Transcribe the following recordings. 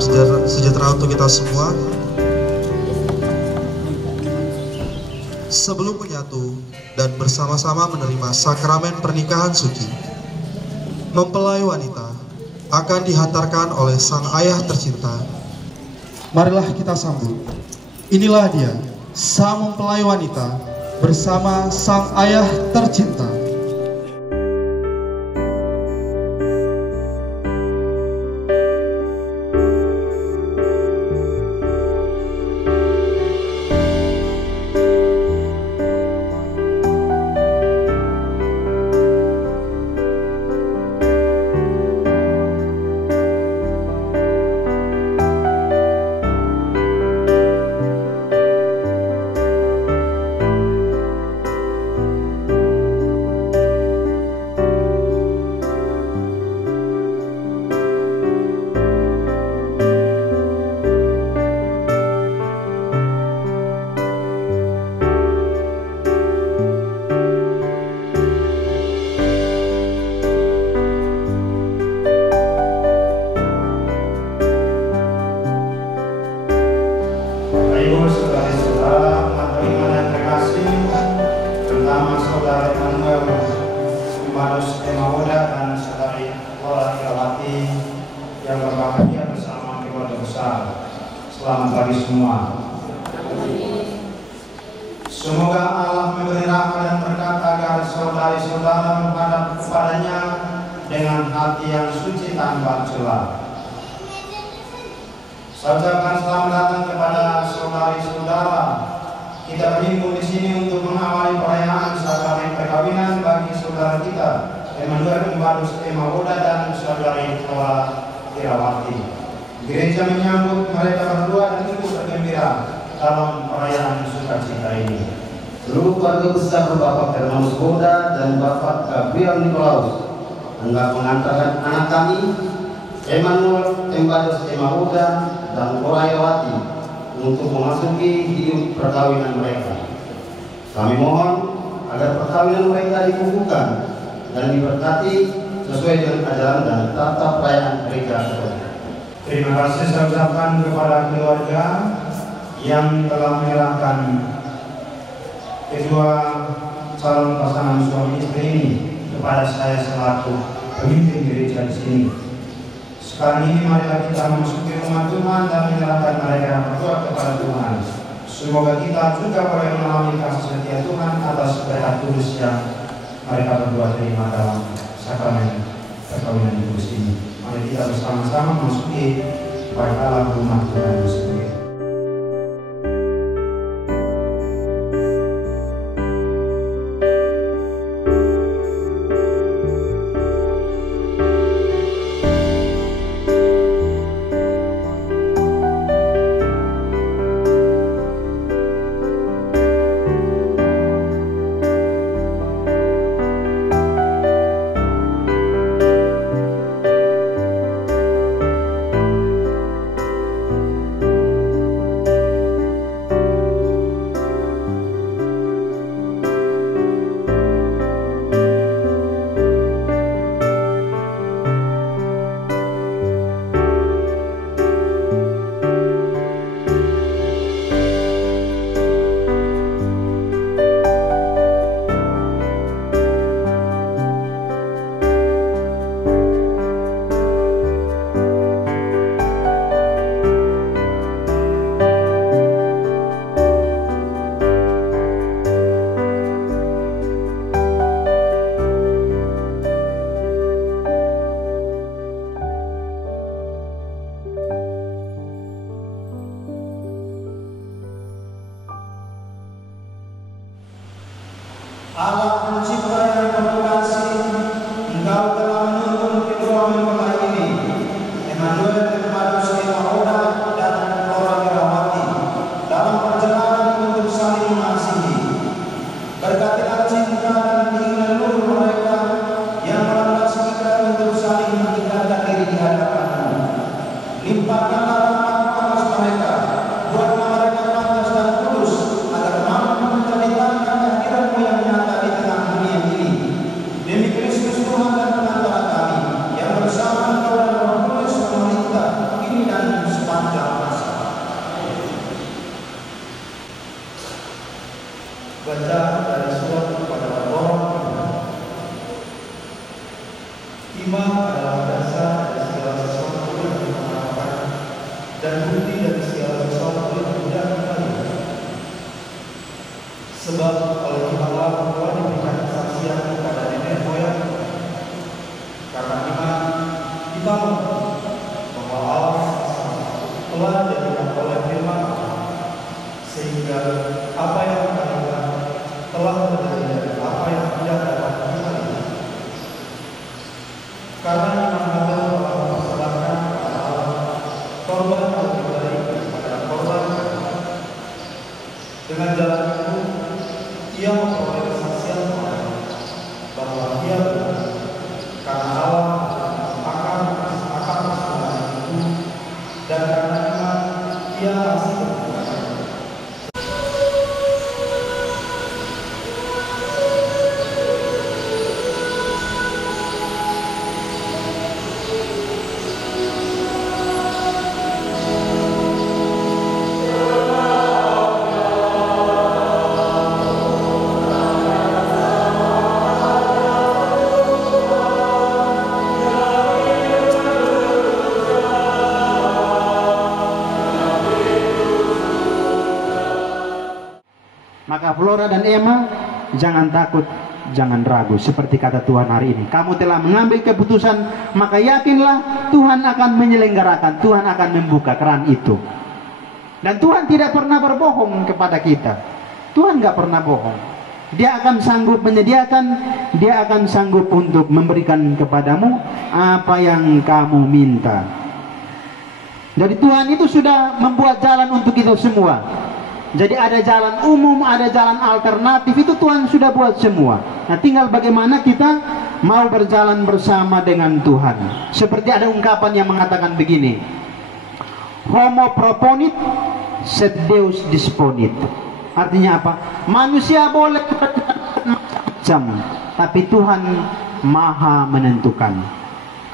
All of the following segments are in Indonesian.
salam sejahtera untuk kita semua. Sebelum menyatu dan bersama-sama menerima sakramen pernikahan suci, mempelai wanita akan dihantarkan oleh sang ayah tercinta. Marilah kita sambut. Inilah dia, sang mempelai wanita bersama sang ayah tercinta. Yang berbahagia bersama keluarga besar. Selamat pagi semua. Semoga Allah memberi rahmat dan berkat agar saudari-saudara menghadap kepadanya dengan hati yang suci tanpa celah. Saya ucapkan selamat datang kepada saudari-saudara. Kita berhimpun di sini untuk mengawali perayaan sakramen perkawinan bagi saudara kita, Emmanuel Embadus Emaoda dan saudari Lola Irawati. Gereja menyambut mereka berdua dan ikut bergembira dalam perayaan sukacita ini. Seluruh keluarga besar Bapak Firmanus Boda dan Bapak Gabriel Nikolaus hendak mengantarkan anak kami Emmanuel Embadus Emaoda dan Lola Irawati untuk memasuki hidup perkawinan mereka. Kami mohon agar perkawinan mereka dikukuhkan dan diberkati sesuai dengan ajaran dan tata perayaan gereja tersebut. Terima kasih saya ucapkan kepada keluarga yang telah menyerahkan kedua calon pasangan suami istri ini kepada saya selaku pemimpin gereja di sini. Sekarang ini marilah kita memasuki rumah Tuhan dan menyerahkan mereka berdua kepada Tuhan. Semoga kita juga boleh mengalami kasih setia Tuhan atas berkat kudus yang mereka berdua terima dalam sakramen perkawinan di kudus ini. Mari kita bersama-sama memasuki kepada alam rumah Tuhan itu sendiri. Allah pencipta yang penuh kasih, Engkau telah menuntun kedua mempelai ini, Emmanuel Embadus Emaoda dan Lola Irawati, dalam perjalanan untuk saling mengasihi. Berkatilah cinta dan keinginan luhur mereka yang melandasi kita untuk saling mendekatkan diri di hadapan-Mu. Limpahkanlah rahmat atas mereka, buatlah mereka pantas dan tulus, agar mampu menceritakan kehadiran-Mu yang nyata di tengah dunia ini. Demi Kristus Tuhan dan penantara kami, yang bersama Engkau dan Roh Kudus memerintah kini dan dibaca dari surat kepada orang. Iman adalah dasar dari segala sesuatu yang diharapkan dan bukti dari segala sesuatu yang tidak diketahui. Sebab oleh imanlah telah diberikan kesaksian kepada nenek moyang. Karena iman kita bahwa Allah telah dijadikan oleh firman sehingga apa yang kita lihat telah terjadi dari apa yang tidak dapat kita lihat. Karena iman Habel telah mempersembahkan kepada Allah korban yang lebih baik daripada korban dengan jalan itu ia memperoleh kesaksian bahwa ia benar karena Allah akan persembahan itu dan karena iman ia masih berbuat. Maka Flora dan Emma, jangan takut, jangan ragu. Seperti kata Tuhan hari ini, kamu telah mengambil keputusan, maka yakinlah Tuhan akan menyelenggarakan, Tuhan akan membuka keran itu. Dan Tuhan tidak pernah berbohong kepada kita. Tuhan nggak pernah bohong. Dia akan sanggup menyediakan, dia akan sanggup untuk memberikan kepadamu apa yang kamu minta. Jadi Tuhan itu sudah membuat jalan untuk kita semua. Jadi ada jalan umum, ada jalan alternatif, itu Tuhan sudah buat semua. Nah tinggal bagaimana kita mau berjalan bersama dengan Tuhan. Seperti ada ungkapan yang mengatakan begini, Homo proponit sed Deus disponit. Artinya apa? Manusia boleh macam-macam, tapi Tuhan maha menentukan.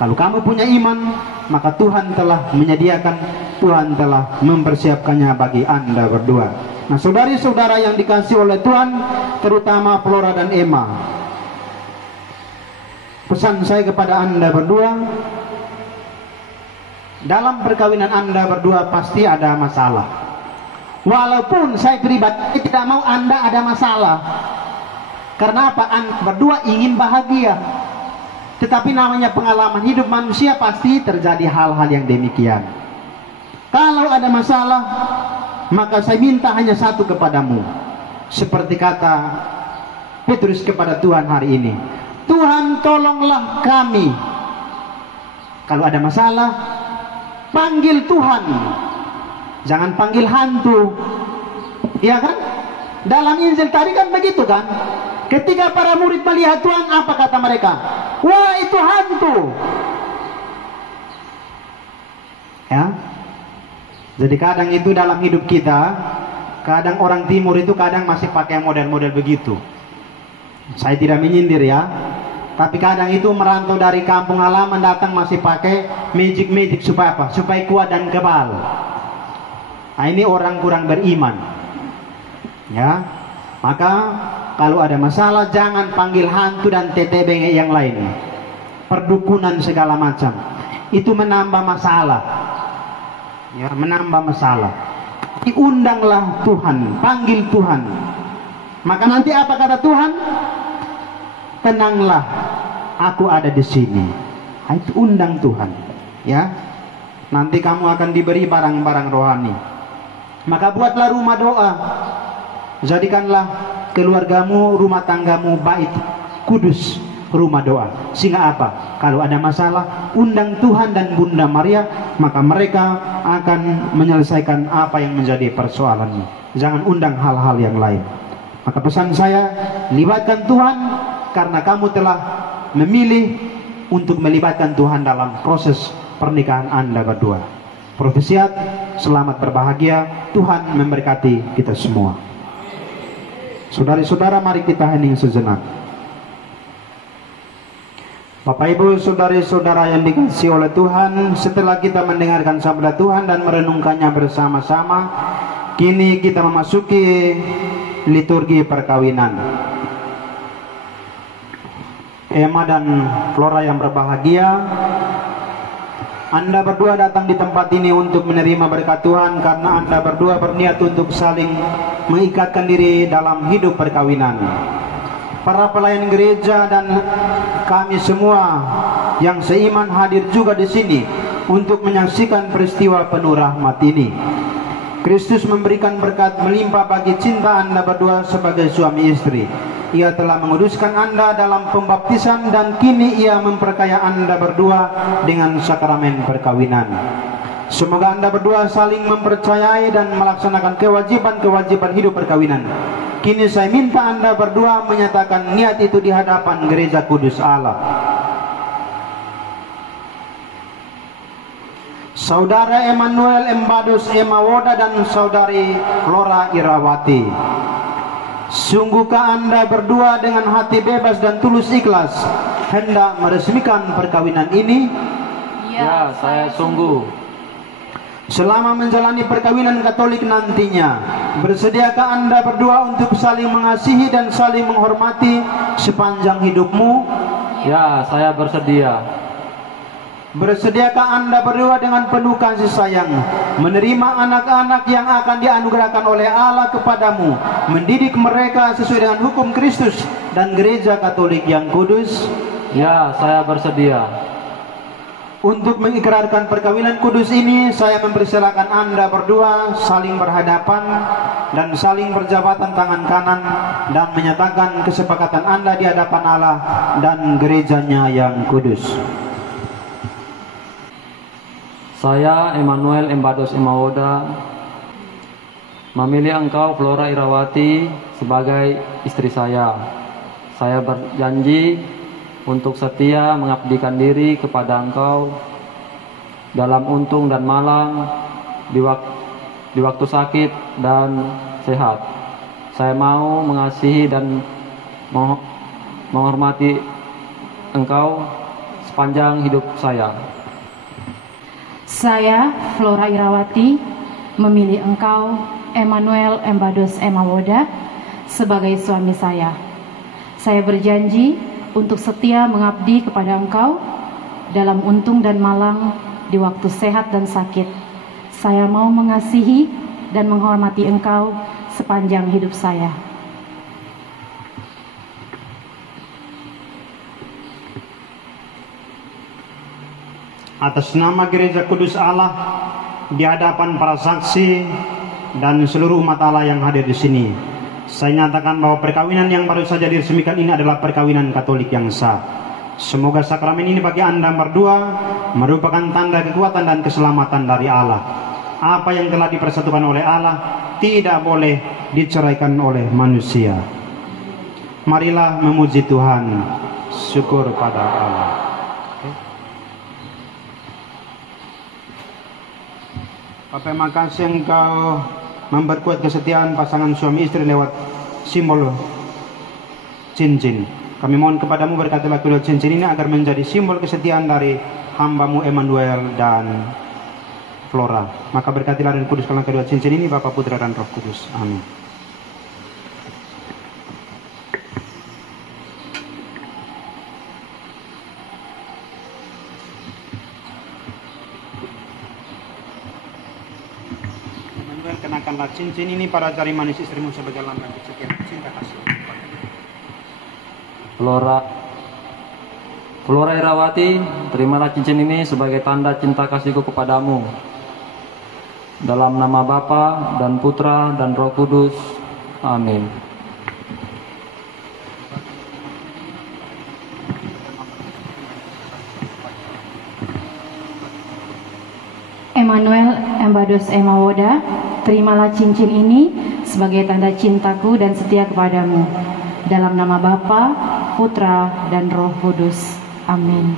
Kalau kamu punya iman, maka Tuhan telah menyediakan, Tuhan telah mempersiapkannya bagi Anda berdua. Nah saudari-saudara yang dikasihi oleh Tuhan, terutama Flora dan Emma, pesan saya kepada Anda berdua, dalam perkawinan Anda berdua pasti ada masalah. Walaupun saya pribadi tidak mau Anda ada masalah. Karena apa? Anda berdua ingin bahagia. Tetapi namanya pengalaman hidup manusia, pasti terjadi hal-hal yang demikian. Kalau ada masalah, maka saya minta hanya satu kepadamu. Seperti kata Petrus kepada Tuhan hari ini, Tuhan tolonglah kami. Kalau ada masalah, panggil Tuhan, jangan panggil hantu. Iya kan? Dalam Injil tadi kan begitu kan? Ketika para murid melihat Tuhan, apa kata mereka? Wah, itu hantu. Ya. Jadi kadang itu dalam hidup kita, kadang orang timur itu kadang masih pakai model-model begitu. Saya tidak menyindir ya, tapi kadang itu merantau dari kampung halaman datang masih pakai magic supaya apa? Supaya kuat dan kebal. Nah ini orang kurang beriman. Ya, maka kalau ada masalah jangan panggil hantu dan tete bengek yang lain, perdukunan segala macam. Itu menambah masalah. Ya, menambah masalah. Diundanglah Tuhan, panggil Tuhan. Maka nanti apa kata Tuhan? Tenanglah, aku ada di sini. Itu undang Tuhan. Ya, nanti kamu akan diberi barang-barang rohani. Maka buatlah rumah doa. Jadikanlah keluargamu, rumah tanggamu bait kudus, rumah doa. Sehingga apa? Kalau ada masalah, undang Tuhan dan Bunda Maria, maka mereka akan menyelesaikan apa yang menjadi persoalanmu. Jangan undang hal-hal yang lain. Maka pesan saya, libatkan Tuhan, karena kamu telah memilih untuk melibatkan Tuhan dalam proses pernikahan Anda berdua. Profesiat, selamat berbahagia, Tuhan memberkati kita semua. Saudari-saudara, mari kita hening sejenak. Bapak Ibu, saudari-saudara yang dikasihi oleh Tuhan, setelah kita mendengarkan sabda Tuhan dan merenungkannya bersama-sama, kini kita memasuki liturgi perkawinan. Emma dan Flora yang berbahagia, Anda berdua datang di tempat ini untuk menerima berkat Tuhan karena Anda berdua berniat untuk saling mengikatkan diri dalam hidup perkawinan. Para pelayan gereja dan kami semua yang seiman hadir juga di sini untuk menyaksikan peristiwa penuh rahmat ini. Kristus memberikan berkat melimpah bagi cinta Anda berdua sebagai suami istri. Ia telah menguduskan Anda dalam pembaptisan dan kini Ia memperkaya Anda berdua dengan sakramen perkawinan. Semoga Anda berdua saling mempercayai dan melaksanakan kewajiban-kewajiban hidup perkawinan. Kini saya minta Anda berdua menyatakan niat itu di hadapan Gereja Kudus Allah. Saudara Emmanuel Embados Emawoda dan Saudari Flora Irawati, sungguhkah Anda berdua dengan hati bebas dan tulus ikhlas hendak meresmikan perkawinan ini? Ya, saya sungguh. Selama menjalani perkawinan Katolik nantinya, bersediakah Anda berdua untuk saling mengasihi dan saling menghormati sepanjang hidupmu? Ya, saya bersedia. Bersediakah Anda berdua dengan penuh kasih sayang menerima anak-anak yang akan dianugerahkan oleh Allah kepadamu, mendidik mereka sesuai dengan hukum Kristus dan Gereja Katolik yang kudus? Ya, saya bersedia. Untuk mengikrarkan perkawinan kudus ini, saya mempersilakan Anda berdua saling berhadapan dan saling berjabatan tangan kanan dan menyatakan kesepakatan Anda di hadapan Allah dan gerejanya yang kudus. Saya Emmanuel Embados Emawoda memilih engkau Flora Irawati sebagai istri saya. Saya berjanji untuk setia mengabdikan diri kepada engkau dalam untung dan malang, di waktu sakit dan sehat. Saya mau mengasihi dan menghormati engkau sepanjang hidup saya. Saya, Flora Irawati, memilih engkau, Emmanuel Embados Emawoda, sebagai suami saya. Saya berjanji untuk setia mengabdi kepada engkau dalam untung dan malang, di waktu sehat dan sakit. Saya mau mengasihi dan menghormati engkau sepanjang hidup saya. Atas nama Gereja Kudus Allah, di hadapan para saksi dan seluruh umat Allah yang hadir di sini, saya nyatakan bahwa perkawinan yang baru saja diresmikan ini adalah perkawinan Katolik yang sah. Semoga sakramen ini bagi Anda berdua merupakan tanda kekuatan dan keselamatan dari Allah. Apa yang telah dipersatukan oleh Allah tidak boleh diceraikan oleh manusia. Marilah memuji Tuhan. Syukur pada Allah. Bapak, makasih engkau memperkuat kesetiaan pasangan suami istri lewat simbol cincin. Kami mohon kepadamu berkatilah kedua cincin ini agar menjadi simbol kesetiaan dari hambamu Emmanuel dan Flora. Maka berkatilah dan kuduskanlah kedua cincin ini, Bapa, Putra dan Roh Kudus. Amin. Kenakanlah cincin ini pada jari manis istrimu sebagai lambang kesetiaan cinta kasih. Flora Irawati, terimalah cincin ini sebagai tanda cinta kasihku kepadamu. Dalam nama Bapa dan Putra dan Roh Kudus. Amin. Emmanuel Embados Emawoda, terimalah cincin ini sebagai tanda cintaku dan setia kepadamu. Dalam nama Bapa, Putra, dan Roh Kudus. Amin.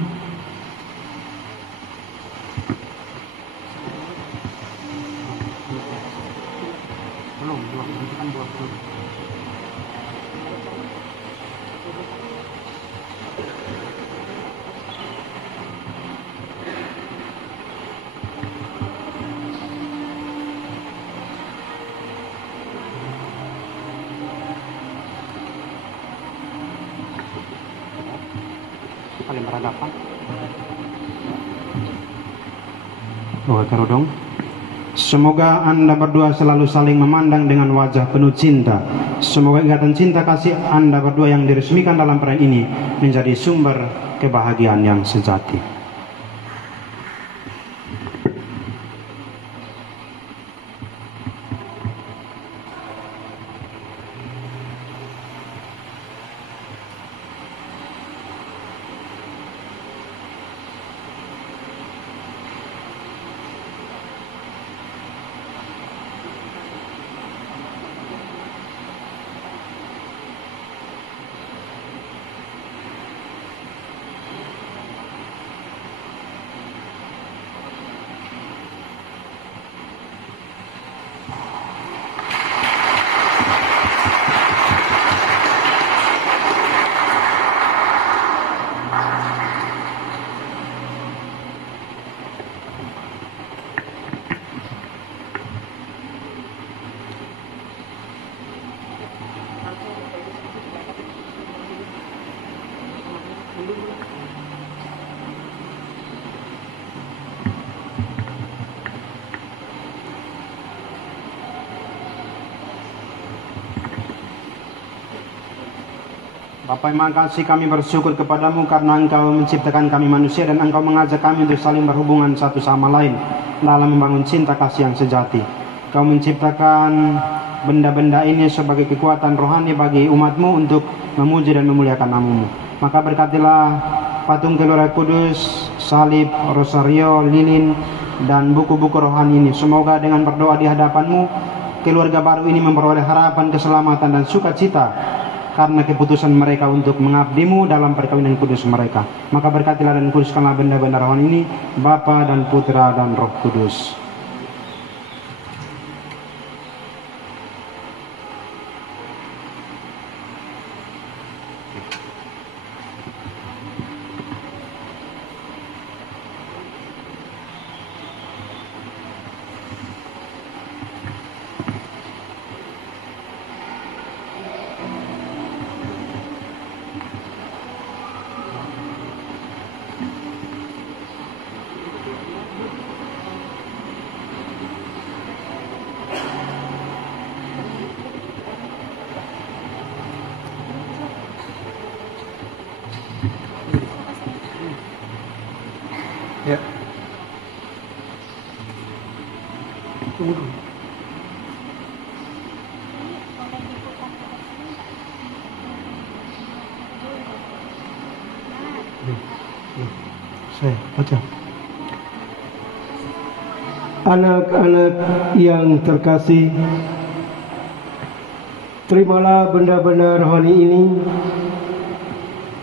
saling berhadapan. Doa kerudung. Semoga Anda berdua selalu saling memandang dengan wajah penuh cinta. Semoga ikatan cinta kasih Anda berdua yang diresmikan dalam perayaan ini menjadi sumber kebahagiaan yang sejati. Bapa yang Maha Kasih, kami bersyukur kepadamu karena Engkau menciptakan kami manusia dan Engkau mengajak kami untuk saling berhubungan satu sama lain dalam membangun cinta kasih yang sejati. Kau menciptakan benda-benda ini sebagai kekuatan rohani bagi umatmu untuk memuji dan memuliakan namamu. Maka berkatilah patung Keluarga Kudus, salib, rosario, lilin, dan buku-buku rohani ini. Semoga dengan berdoa di hadapanmu, keluarga baru ini memperoleh harapan, keselamatan, dan sukacita karena keputusan mereka untuk mengabdimu dalam perkawinan kudus mereka. Maka berkatilah dan kuduskanlah benda-benda rohani ini, Bapa dan Putra dan Roh Kudus. Ya. Tunggu dulu. Saya baca. Anak-anak yang terkasih, terimalah benda-benda rohani ini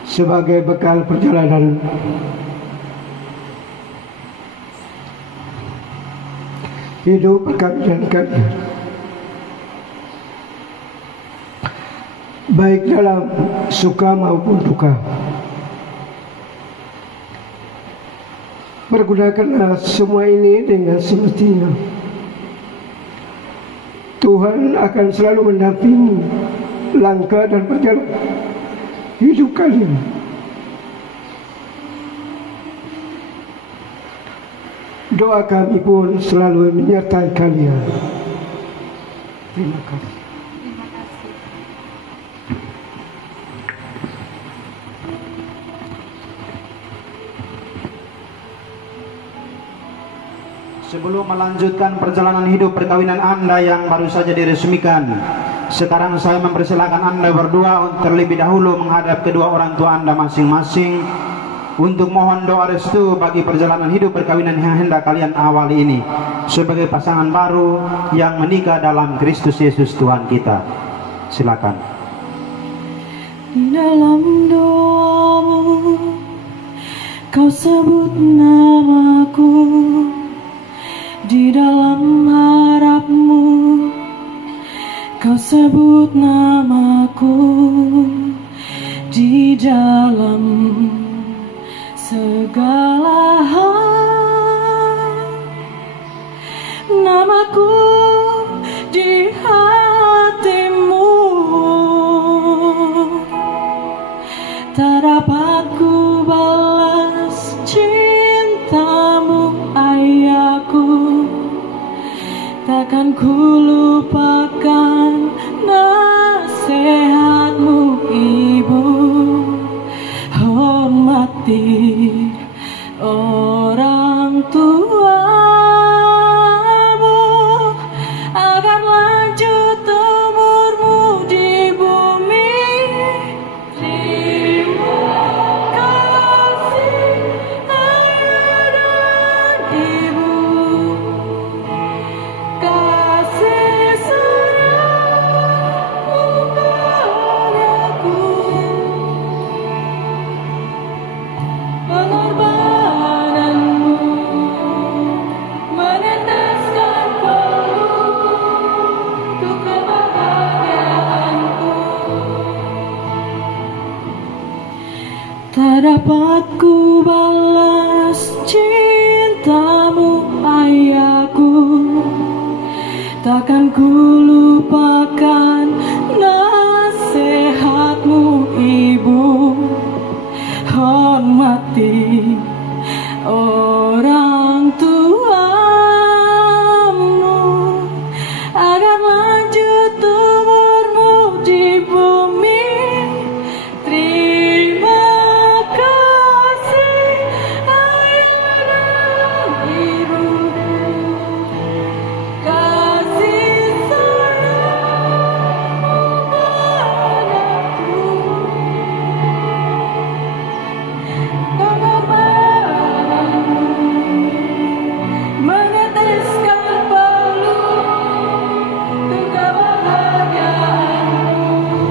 sebagai bekal perjalanan hidup kalian, baik dalam suka maupun duka. Pergunakanlah semua ini dengan semestinya. Tuhan akan selalu mendampingi langkah dan perjalanan hidup kalian. Doa kami pun selalu menyertai kalian. Terima kasih. Sebelum melanjutkan perjalanan hidup perkawinan Anda yang baru saja diresmikan, sekarang saya mempersilakan Anda berdua terlebih dahulu menghadap kedua orang tua Anda masing-masing untuk mohon doa restu bagi perjalanan hidup perkawinan yang hendak kalian awali ini sebagai pasangan baru yang menikah dalam Kristus Yesus Tuhan kita. Silakan. Di dalam doamu kau sebut namaku, di dalam harapmu kau sebut namaku, di dalam segala hal namaku di hatimu tak dapat ku balas takkan ku lupakan nasihatmu Ibu. Hormati orang tuamu agar lanjut umurmu di bumi. Terima kasih ayah dan ibu, kasih sayangmu padaku, pengorbananmu meneteskan peluh untuk kebahagiaanku. Tak dapat ku balas cintamu ayahku, takkan ku lupakan nasihatmu Ibu. Hormati orang tuamu agar lanjut umurmu di bumi. Terima kasih ayah dan ibu, kasih sayangmu padaku, pengorbananmu meneteskan peluh untuk kebahagiaanmu.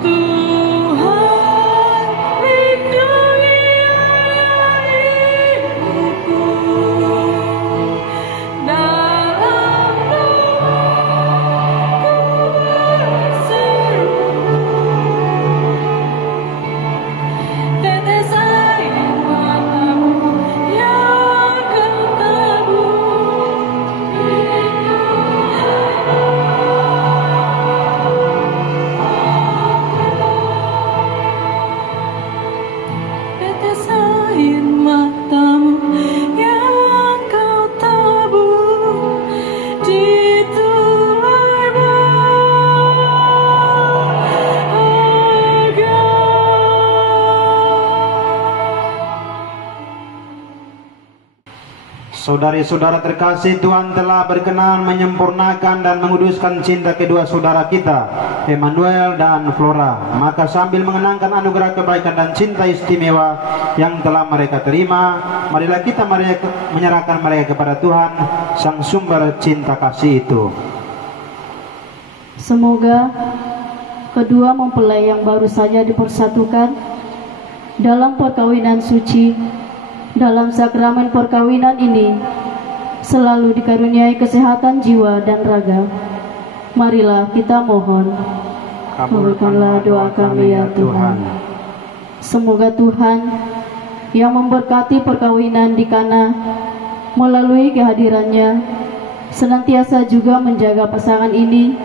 Tuhan lindungi ayah ibuku, dalam doaku berseru, tetes air matamu yang kau tabur itu tetes air matamu yang kau tabur di tulai berharga. Saudari-saudara terkasih, Tuhan telah berkenan menyempurnakan dan menguduskan cinta kedua saudara kita, Emmanuel dan Flora. Maka sambil mengenangkan anugerah kebaikan dan cinta istimewa yang telah mereka terima, marilah kita menyerahkan mereka kepada Tuhan, Sang Sumber cinta kasih itu. Semoga kedua mempelai yang baru saja dipersatukan dalam perkawinan suci, dalam sakramen perkawinan ini selalu dikaruniai kesehatan jiwa dan raga. Marilah kita mohon. Kabulkanlah doa kami ya Tuhan. Semoga Tuhan yang memberkati perkawinan di Kana melalui kehadirannya senantiasa juga menjaga pasangan ini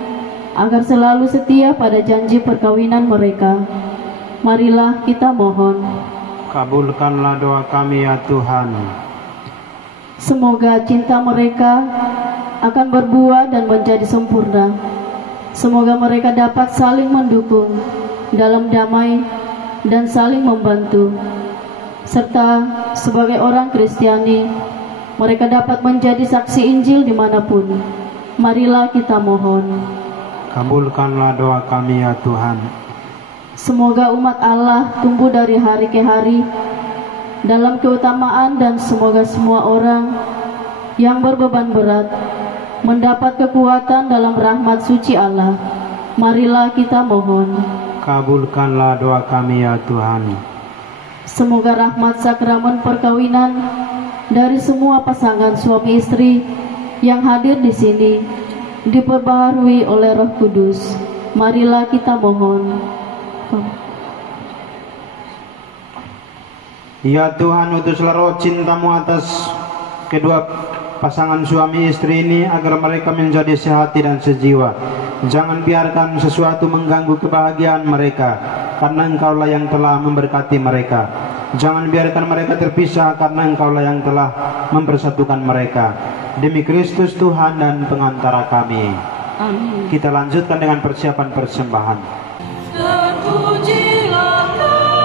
agar selalu setia pada janji perkawinan mereka. Marilah kita mohon. Kabulkanlah doa kami ya Tuhan. Semoga cinta mereka akan berbuah dan menjadi sempurna. Semoga mereka dapat saling mendukung dalam damai dan saling membantu. Serta sebagai orang Kristiani, mereka dapat menjadi saksi Injil dimanapun. Marilah kita mohon. Kabulkanlah doa kami ya Tuhan. Semoga umat Allah tumbuh dari hari ke hari dalam keutamaan, dan semoga semua orang yang berbeban berat mendapat kekuatan dalam rahmat suci Allah. Marilah kita mohon. Kabulkanlah doa kami ya Tuhan. Semoga rahmat sakramen perkawinan dari semua pasangan suami istri yang hadir di sini diperbaharui oleh Roh Kudus. Marilah kita mohon. Ya Tuhan, utuslah roh cintamu atas kedua pasangan suami istri ini agar mereka menjadi sehati dan sejiwa. Jangan biarkan sesuatu mengganggu kebahagiaan mereka, karena Engkaulah yang telah memberkati mereka. Jangan biarkan mereka terpisah, karena Engkaulah yang telah mempersatukan mereka. demi Kristus Tuhan dan pengantara kami. Amin. Kita lanjutkan dengan persiapan persembahan. Terpujilah Kau,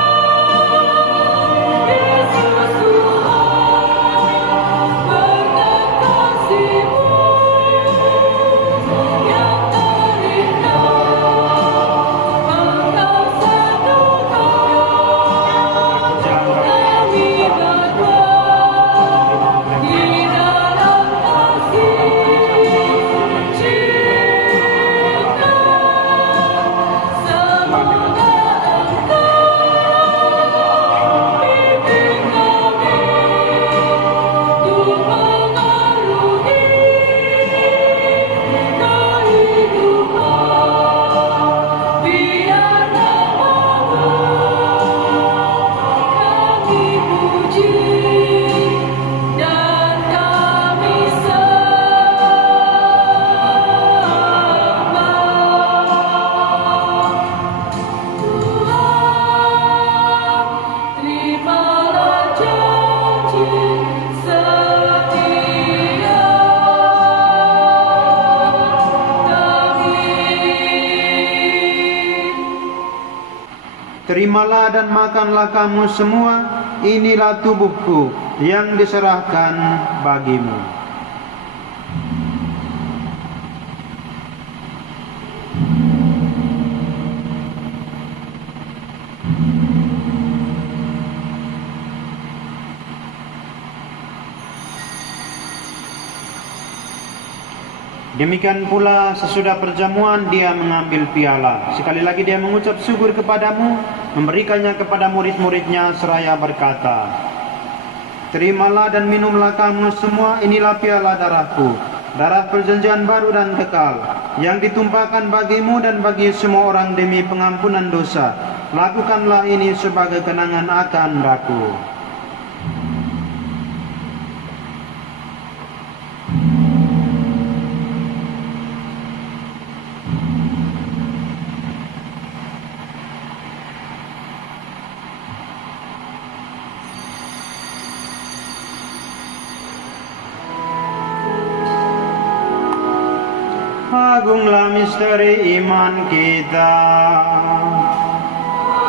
Yesus Tuhan, berkat kasih-Mu yang terindah. Engkau satukan kami berdua di dalam kasih cinta. Semoga Terimalah dan makanlah kamu semua, inilah tubuhku yang diserahkan bagimu. Demikian pula sesudah perjamuan dia mengambil piala. Sekali lagi dia mengucap syukur kepadamu, memberikannya kepada murid-muridnya seraya berkata, terimalah dan minumlah kamu semua, inilah piala darahku, darah perjanjian baru dan kekal, yang ditumpahkan bagimu dan bagi semua orang demi pengampunan dosa. Lakukanlah ini sebagai kenangan akan aku. Agunglah misteri iman kita,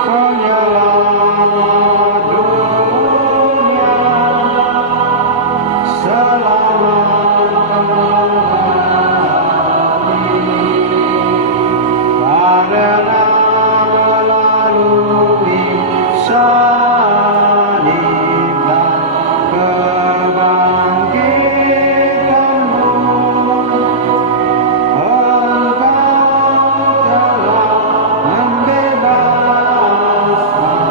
penyelamat dunia, selamatkan kami, karena melalui salib dan kebangkitanmu, Engkau telah membebaskan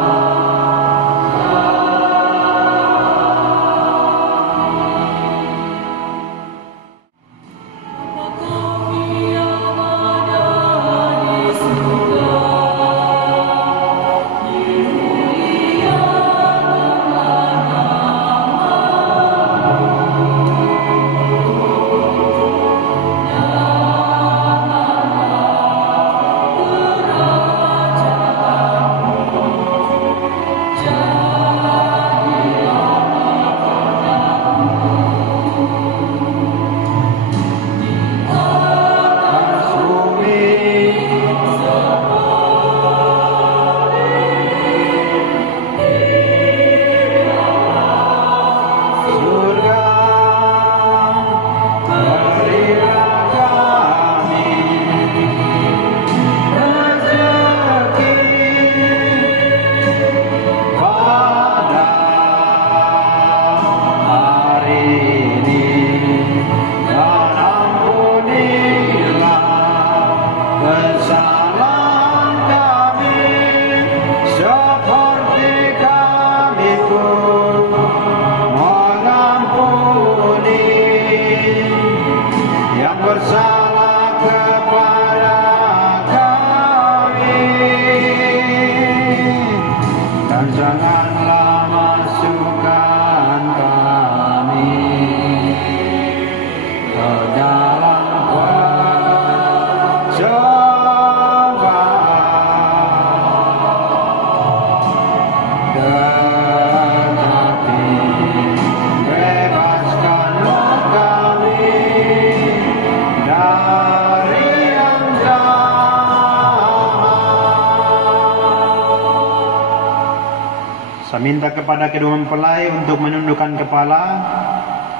Saya minta kepada kedua mempelai untuk menundukkan kepala.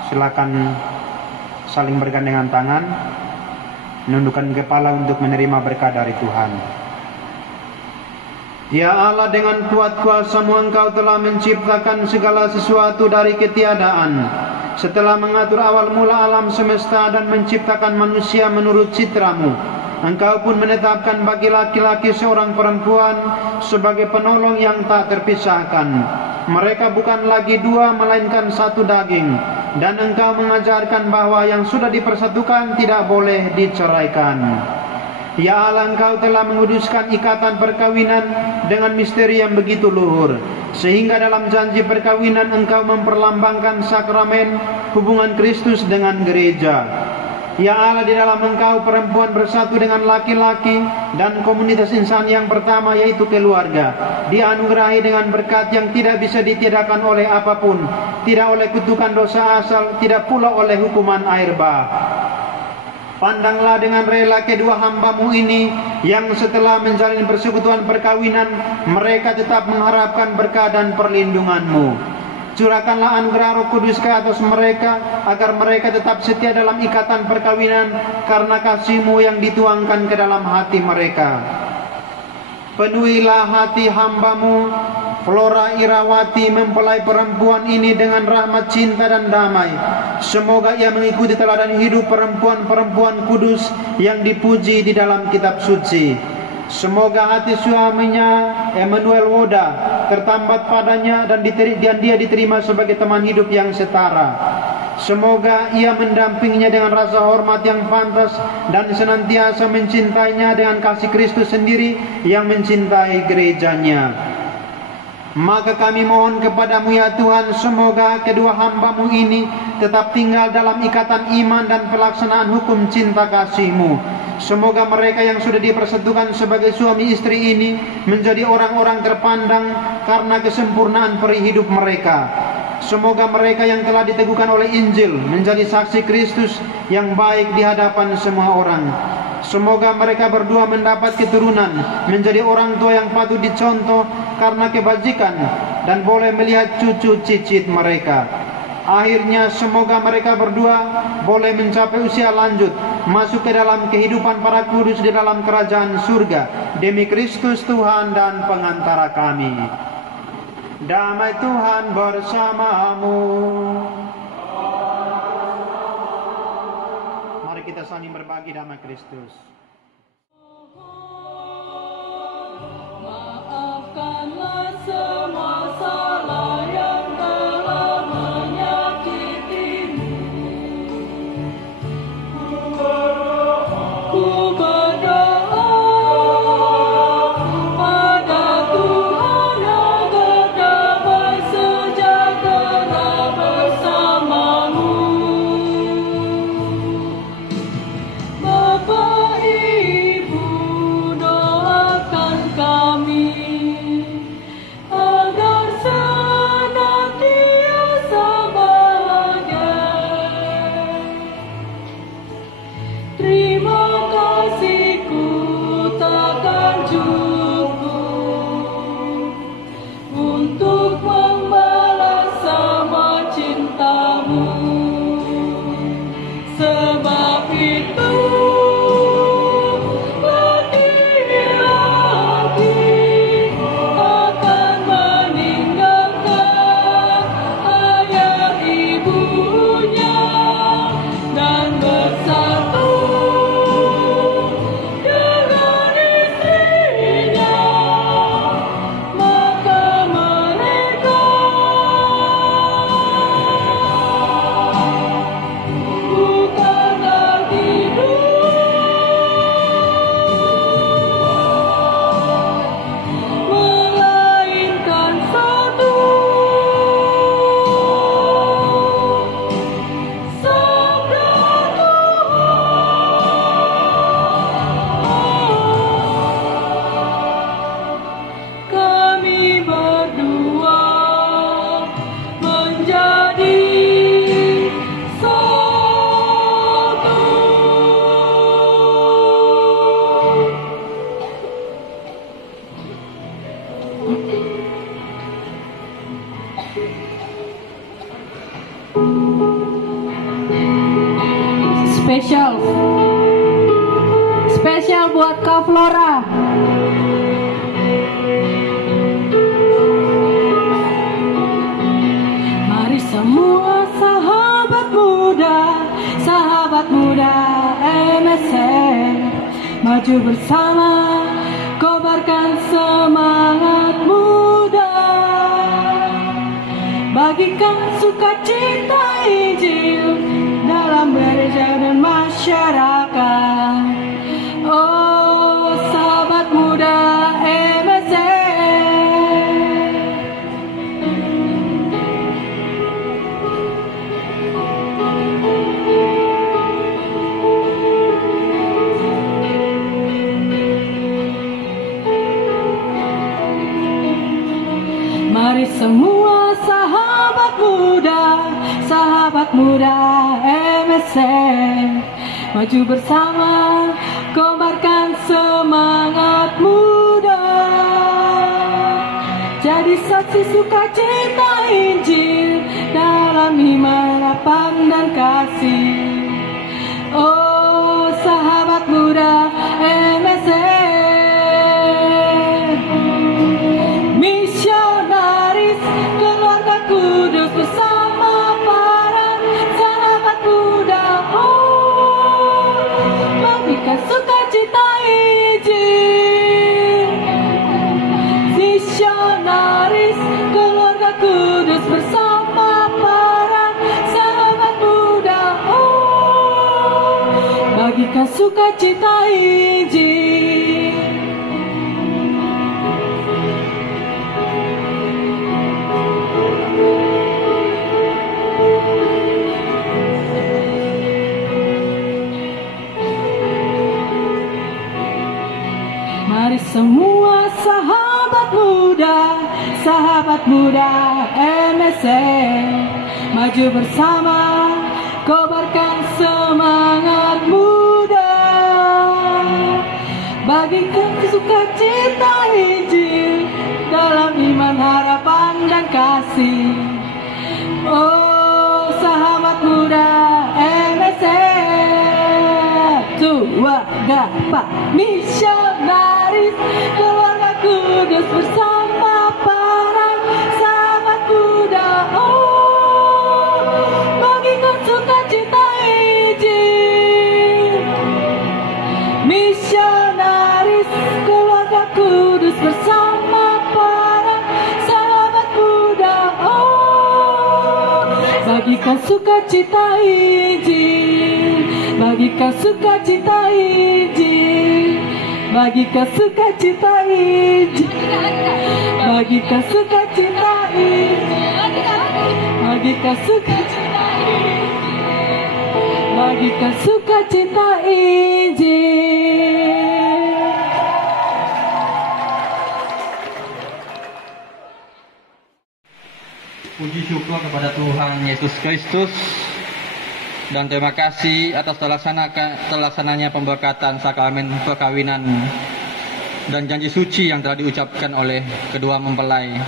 Silakan saling bergandengan tangan, menundukkan kepala untuk menerima berkat dari Tuhan. Ya Allah, dengan kuat kuasa-Mu Engkau telah menciptakan segala sesuatu dari ketiadaan. Setelah mengatur awal mula alam semesta dan menciptakan manusia menurut citra-Mu, Engkau pun menetapkan bagi laki-laki seorang perempuan sebagai penolong yang tak terpisahkan. Mereka bukan lagi dua melainkan satu daging. Dan Engkau mengajarkan bahwa yang sudah dipersatukan tidak boleh diceraikan. Ya Allah, Engkau telah menguduskan ikatan perkawinan dengan misteri yang begitu luhur, sehingga dalam janji perkawinan Engkau memperlambangkan sakramen hubungan Kristus dengan gereja. Ya Allah, di dalam Engkau perempuan bersatu dengan laki-laki dan komunitas insan yang pertama, yaitu keluarga, dianugerahi dengan berkat yang tidak bisa ditiadakan oleh apapun, tidak oleh kutukan dosa asal, tidak pula oleh hukuman air bah. Pandanglah dengan rela kedua hamba-Mu ini yang setelah menjalin persekutuan perkawinan, mereka tetap mengharapkan berkah dan perlindungan-Mu. Curahkanlah anugerah Roh Kudus ke atas mereka, agar mereka tetap setia dalam ikatan perkawinan karena kasih-Mu yang dituangkan ke dalam hati mereka. Penuhilah hati hamba-Mu Flora Irawati, mempelai perempuan ini, dengan rahmat, cinta dan damai. Semoga ia mengikuti teladan hidup perempuan-perempuan kudus yang dipuji di dalam kitab suci. Semoga hati suaminya Emmanuel Woda tertambat padanya dan dia diterima sebagai teman hidup yang setara. Semoga ia mendampinginya dengan rasa hormat yang pantas dan senantiasa mencintainya dengan kasih Kristus sendiri yang mencintai gerejanya. Maka kami mohon kepadamu ya Tuhan, semoga kedua hamba-Mu ini tetap tinggal dalam ikatan iman dan pelaksanaan hukum cinta kasih-Mu. Semoga mereka yang sudah dipersatukan sebagai suami istri ini menjadi orang-orang terpandang karena kesempurnaan peri hidup mereka. Semoga mereka yang telah diteguhkan oleh Injil menjadi saksi Kristus yang baik di hadapan semua orang. Semoga mereka berdua mendapat keturunan, menjadi orang tua yang patut dicontoh karena kebajikan, dan boleh melihat cucu cicit mereka. Akhirnya semoga mereka berdua boleh mencapai usia lanjut, masuk ke dalam kehidupan para kudus di dalam kerajaan surga, demi Kristus Tuhan dan pengantara kami. Damai Tuhan bersamamu. Mari kita saling berbagi damai Kristus. Maafkanlah semua salah yang telah menyakitimu. Ku berdoa pada Tuhan agar damai sejahtera bersamamu. Bapak Ibu, doakan kami agar senantiasa bahagia. Terima kasihku takkan cukup untuk membalas semua cintamu. Sebab itu laki-laki akan meninggalkan ayah ibunya dan bersatu dengan istrinya. Maka mereka bukan lagi melainkan satu. Sabda Tuhan. Kami berdua menjadi satu. maju bersama, kobarkan semangat muda, bagikan sukacita Injil dalam gereja dan masyarakat. Oh sahabat muda MSF, mari semua sahabat muda MSF, maju bersama, kobarkan semangat muda, jadi saksi sukacita Injil dalam iman, harapan dan kasih. Oh sahabat muda MSF, misionaris keluarga kudus bersama para sahabat muda. Oh bagikan sukacita Injil, misionaris keluarga kudus bersama para sahabat muda. Oh bagikan sukacita Injil. Mari semua sahabat muda MSF, maju bersama, kobarkan semangat muda, bagikan sukacita Injil dalam iman, harapan dan kasih. Oh sahabat muda MSF, tua gapa misionaris keluarga kudus bersama para sahabat muda. Oh bagikan sukacita Injil, misionaris keluarga kudus bersama para sahabat muda. Oh bagikan sukacita Injil, bagikan sukacita Injil, bagikan sukacita Injil, bagikan sukacita Injil, bagikan sukacita Injil, bagikan sukacita Injil. Puji syukur kepada Tuhan Yesus Kristus, dan terima kasih atas terlaksananya pemberkatan sakramen perkawinan dan janji suci yang telah diucapkan oleh kedua mempelai.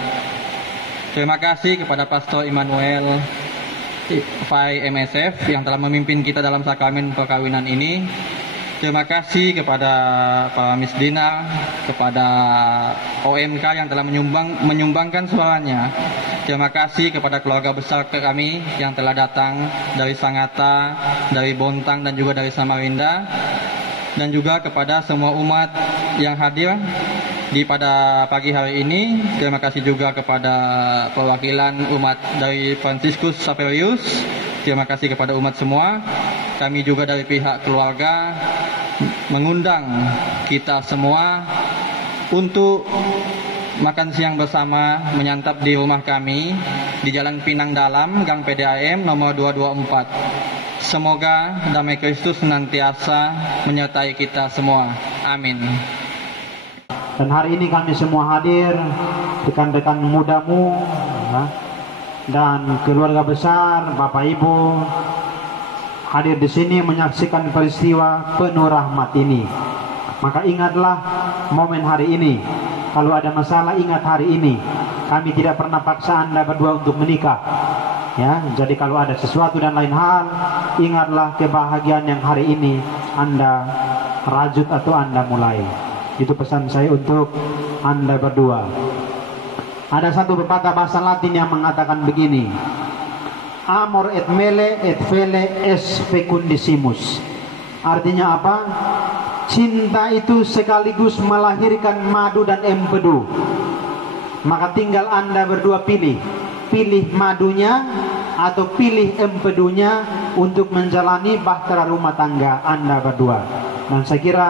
Terima kasih kepada Pastor Immanuel Fai MSF yang telah memimpin kita dalam sakramen perkawinan ini. Terima kasih kepada para misdina, kepada OMK yang telah menyumbangkan suaranya. Terima kasih kepada keluarga besar kami yang telah datang dari Sangatta, dari Bontang dan juga dari Samarinda, dan juga kepada semua umat yang hadir pada pagi hari ini. Terima kasih juga kepada perwakilan umat dari Franciscus Saperius. Terima kasih kepada umat semua. Kami juga dari pihak keluarga mengundang kita semua untuk makan siang bersama, menyantap di rumah kami di Jalan Pinang Dalam, Gang PDAM nomor 224. Semoga damai Kristus senantiasa menyertai kita semua. Amin. Dan hari ini kami semua hadir, rekan-rekan mudamu dan keluarga besar, Bapak Ibu, hadir di sini menyaksikan peristiwa penuh rahmat ini. Maka ingatlah momen hari ini. Kalau ada masalah, ingat hari ini. Kami tidak pernah paksa Anda berdua untuk menikah. Ya, jadi kalau ada sesuatu dan lain hal, ingatlah kebahagiaan yang hari ini Anda rajut atau Anda mulai. Itu pesan saya untuk Anda berdua. Ada satu pepatah bahasa Latin yang mengatakan begini: Amor et mele et fele es fecundissimus. Artinya apa? cinta itu sekaligus melahirkan madu dan empedu. Maka tinggal Anda berdua pilih madunya atau pilih empedunya untuk menjalani bahtera rumah tangga Anda berdua. Dan saya kira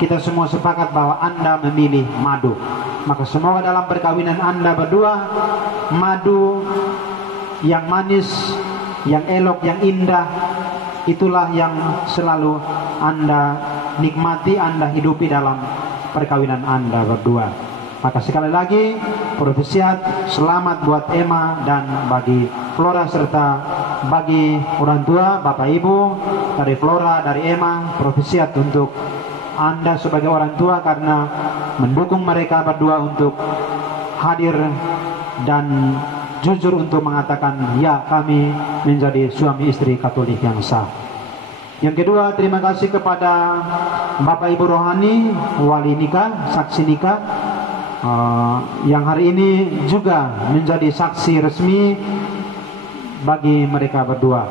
kita semua sepakat bahwa Anda memilih madu. Maka semoga dalam perkawinan Anda berdua, madu yang manis, yang elok, yang indah, itulah yang selalu Anda nikmati, Anda hidupi dalam perkawinan Anda berdua. Maka sekali lagi profesiat selamat buat Emma dan bagi Flora, serta bagi orang tua, Bapak Ibu dari Flora, dari Emma. Profesiat untuk Anda sebagai orang tua karena mendukung mereka berdua untuk hadir dan jujur untuk mengatakan ya, kami menjadi suami istri Katolik yang sah. Yang kedua, terima kasih kepada Bapak Ibu rohani, wali nikah, saksi nikah, yang hari ini juga menjadi saksi resmi bagi mereka berdua.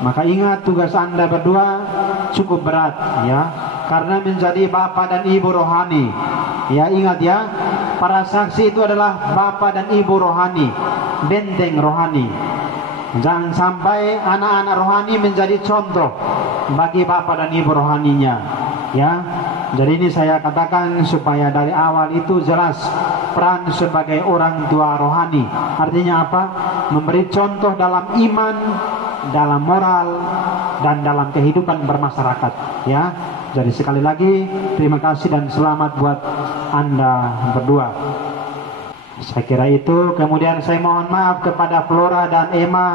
Maka ingat, tugas Anda berdua cukup berat ya, karena menjadi bapak dan ibu rohani. Ya, ingat ya, para saksi itu adalah bapak dan ibu rohani, benteng rohani. Jangan sampai anak-anak rohani menjadi contoh bagi bapak dan ibu rohaninya ya. Jadi ini saya katakan supaya dari awal itu jelas peran sebagai orang tua rohani. Artinya apa? Memberi contoh dalam iman, dalam moral, dan dalam kehidupan bermasyarakat ya. Jadi sekali lagi terima kasih dan selamat buat Anda berdua. Saya kira itu. Kemudian saya mohon maaf kepada Flora dan Emma,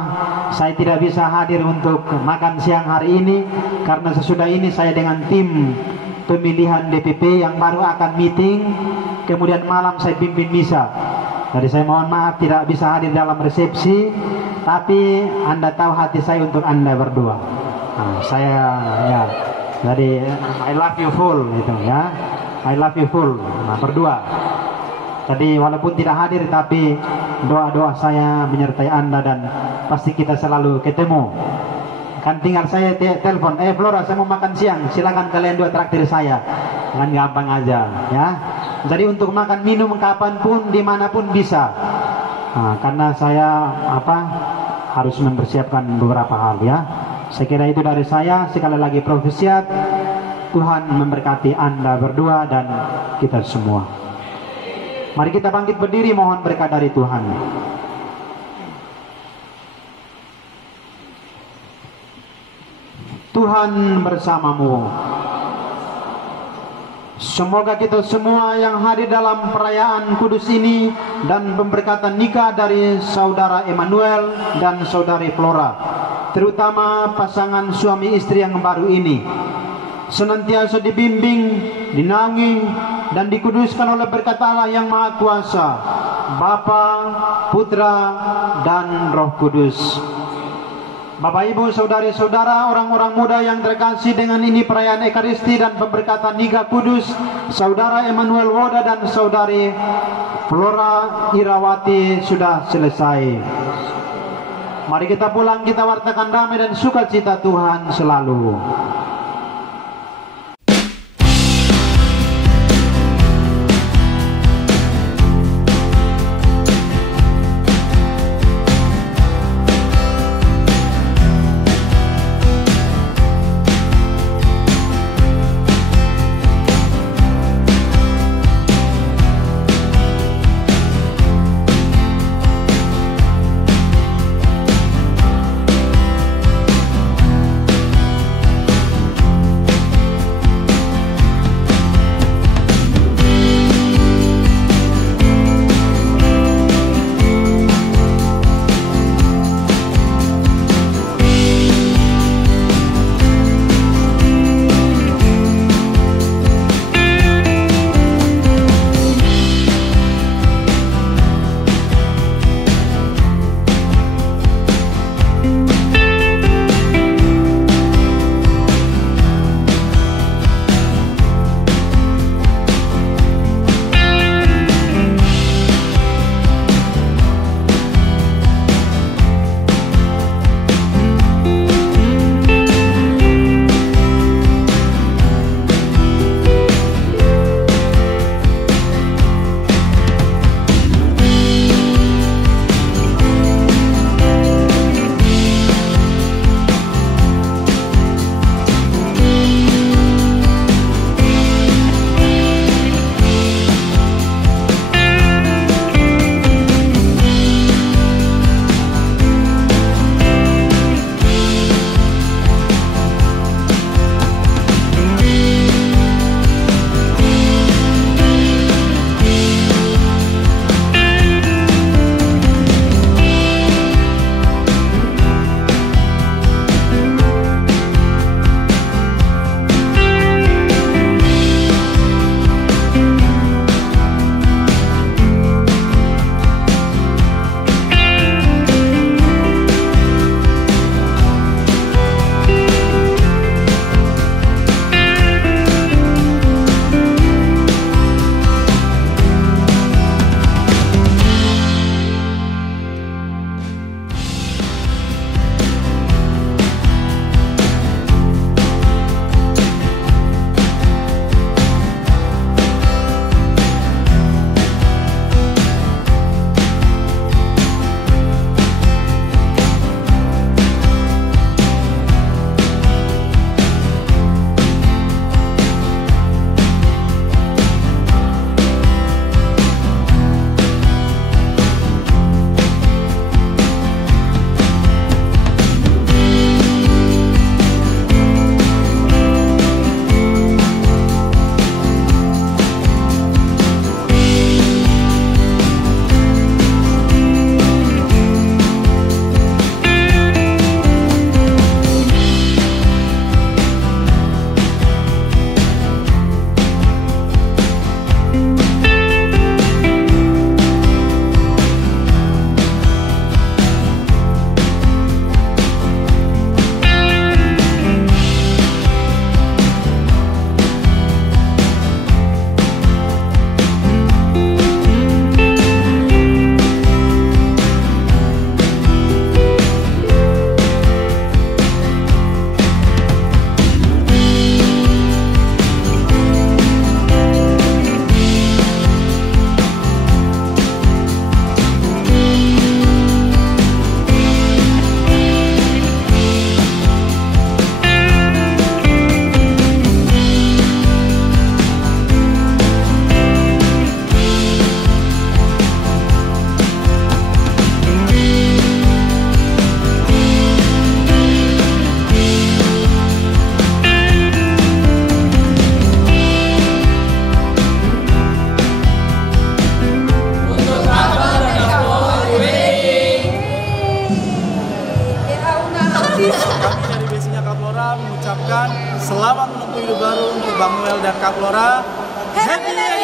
saya tidak bisa hadir untuk makan siang hari ini karena sesudah ini saya dengan tim pemilihan DPP yang baru akan meeting, kemudian malam saya pimpin misa. Jadi saya mohon maaf tidak bisa hadir dalam resepsi, tapi Anda tahu hati saya untuk Anda berdua. Saya ya, jadi I love you full itu ya, I love you full. Berdua. Jadi walaupun tidak hadir, tapi doa-doa saya menyertai Anda dan pasti kita selalu ketemu. Kan tinggal saya telepon, Flora saya mau makan siang, silakan kalian dua traktir saya. Kan gampang aja ya. Jadi untuk makan minum kapanpun, dimanapun bisa. Karena saya harus mempersiapkan beberapa hal ya. Saya kira itu dari saya. Sekali lagi profesiat, Tuhan memberkati Anda berdua dan kita semua. Mari kita bangkit berdiri, mohon berkat dari Tuhan. Tuhan bersamamu. Semoga kita semua yang hadir dalam perayaan kudus ini dan pemberkatan nikah dari saudara Emmanuel dan saudari Flora, terutama pasangan suami istri yang baru ini, senantiasa dibimbing, dinaungi, dan dikuduskan oleh berkat Allah yang Maha Kuasa, Bapa, Putra, dan Roh Kudus. Bapak Ibu, saudari-saudara, orang-orang muda yang terkasih, dengan ini perayaan Ekaristi dan pemberkatan nikah kudus saudara Emmanuel Woda dan saudari Flora Irawati sudah selesai. Mari kita pulang, kita wartakan damai dan sukacita Tuhan selalu. Bang Noel dan Kak Flora. Happy Wedding!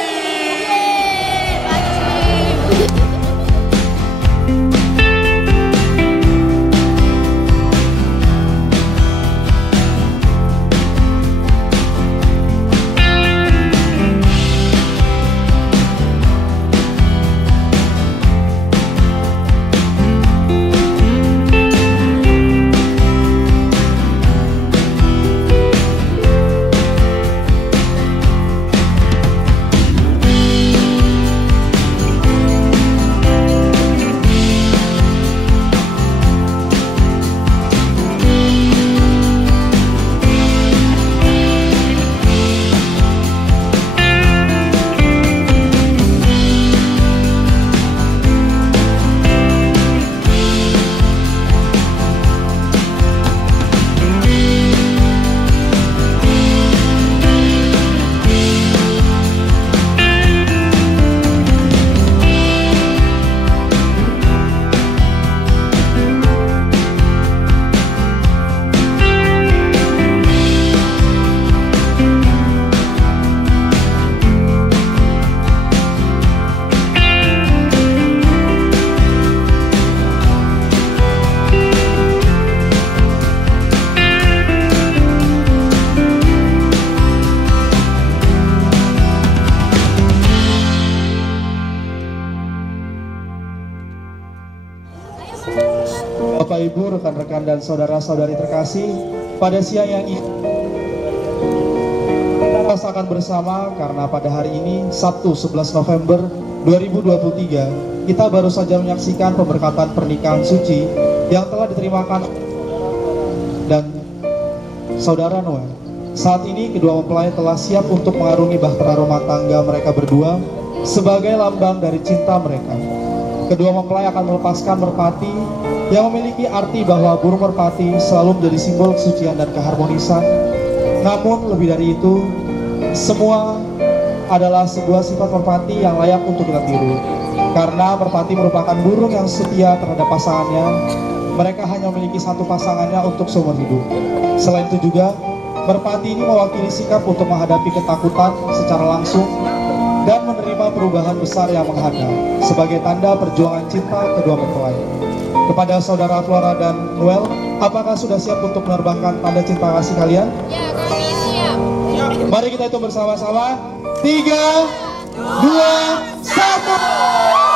Bapak Ibu, rekan-rekan dan saudara-saudari terkasih, pada siang yang ini kita rasakan bersama karena pada hari ini Sabtu 11 November 2023 kita baru saja menyaksikan pemberkatan pernikahan suci yang telah diterimakan dan Saudara Noel. Saat ini kedua mempelai telah siap untuk mengarungi bahtera rumah tangga mereka berdua sebagai lambang dari cinta mereka. Kedua mempelai akan melepaskan merpati yang memiliki arti bahwa burung merpati selalu menjadi simbol kesucian dan keharmonisan. Namun lebih dari itu, semua adalah sebuah sifat merpati yang layak untuk kita tiru. Karena merpati merupakan burung yang setia terhadap pasangannya, mereka hanya memiliki satu pasangannya untuk seumur hidup. Selain itu juga, merpati ini mewakili sikap untuk menghadapi ketakutan secara langsung dan menerima perubahan besar yang menghadap sebagai tanda perjuangan cinta kedua mempelai. Kepada Saudara Flora dan Noel, apakah sudah siap untuk menerbangkan tanda cinta kasih kalian? Ya, kami siap. Mari kita hitung bersama-sama. 3, 2, 1.